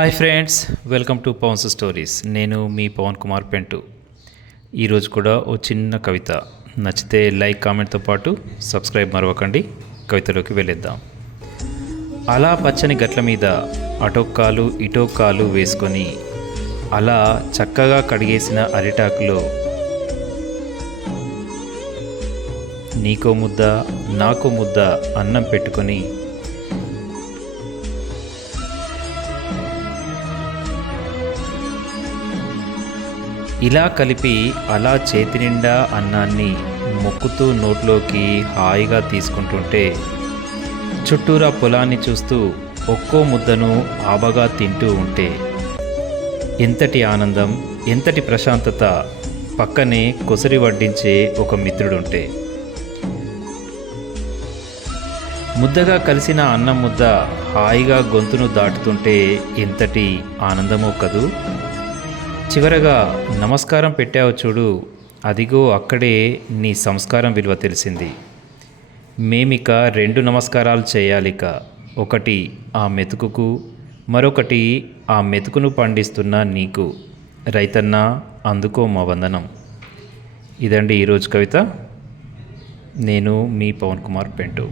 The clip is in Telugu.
Hi friends, welcome to Pavan's stories. నేను మీ పవన్ కుమార్ పెంటు. ఈరోజు కూడా ఓ చిన్న కవిత. నచ్చితే లైక్ కామెంట్తో పాటు సబ్స్క్రైబ్ మరవకండి. కవితలోకి వెళ్ళేద్దాం. అలా పచ్చని గట్ల మీద అటొక్కాలు ఇటొక్కాలు వేసుకొని అలా చక్కగా కడిగేసిన అరిటాకులో నీకో ముద్ద నాకో ముద్ద అన్నం పెట్టుకొని ఇలా కలిపి అలా చేతి నిండా అన్నాన్ని మొక్కుతూ నోట్లోకి హాయిగా తీసుకుంటుంటే చుట్టూరా పొలాన్ని చూస్తూ ఒక్కో ముద్దను ఆబగా తింటూ ఉంటే ఎంతటి ఆనందం, ఎంతటి ప్రశాంతత. పక్కనే కొసరి వడ్డించే ఒక మిత్రుడుంటే ముద్దగా కలిసిన అన్నం ముద్ద హాయిగా గొంతును దాటుతుంటే ఎంతటి ఆనందమో కదూ. చివరగా నమస్కారం పెట్టావు చూడు, అదిగో అక్కడే నీ సంస్కారం విలువ తెలిసింది. మేమిక 2 నమస్కారాలు చేయాలిక. ఒకటి ఆ మెతుకుకు, మరొకటి ఆ మెతుకును పండిస్తున్న నీకు. రైతన్నా, అందుకో మా వందనం. ఇదండి ఈరోజు కవిత. నేను మీ పవన్ కుమార్ పెంటు.